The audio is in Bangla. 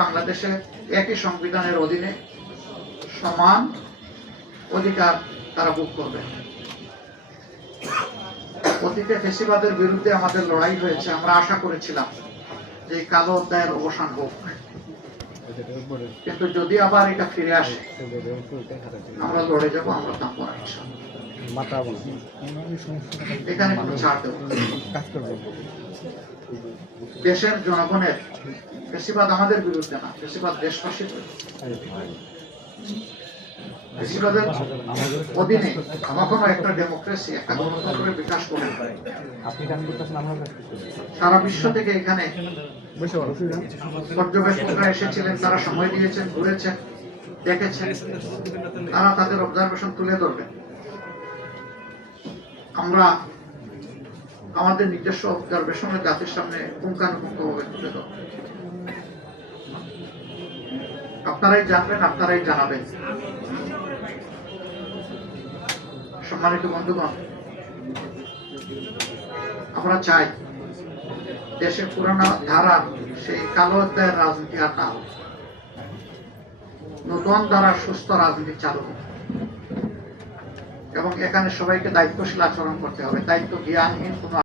বাংলাদেশে একই সংবিধানের অধীনে সমান অধিকার তারা ভোগ করবে। অতীতে ফ্যাসিবাদের বিরুদ্ধে আমাদের লড়াই হয়েছে, আমরা আশা করেছিলাম যে এই কালো অধ্যায়ের অবসান হোক, কিন্তু যদি আবার এটা ফিরে আসে আমরা লড়ে যাবো, আমরা থামবো না। এখানে কোনো ছাড় দেব দেশের জনগণের, ফ্যাসিবাদ আমাদের বিরুদ্ধে না, ফ্যাসিবাদ দেশবাসীর ফ্যাসিবাদের অধীনে কখনো একটা ডেমোক্রেসি, একটা গণতন্ত্রের বিকাশ করে সারা বিশ্ব থেকে এখানে পর্যবেক্ষকরা এসেছিলেন, তারা সময় দিয়েছেন, ঘুরেছেন, দেখেছেন, তারা তাদের অবজারভেশন তুলে ধরবেন। আমরা আমাদের নিজস্ব অবজারভেশনের জাতির সামনে পুঙ্খানুপুঙ্খভাবে তুলে ধরব। আপনারাই জানবেন, আপনারাই জানাবেন। সম্মানিত বন্ধুগণ, আমরা চাই দেশের পুরানো ধারা সেই কালো অধ্যায়ের রাজনীতি আর না হোক, নতুন ধারা সুস্থ রাজনীতি চালু হোক, এবং এখানে সবাইকে দায়িত্বশীল আচরণ করতে হবে। দায়িত্ব জ্ঞানহীন কোনো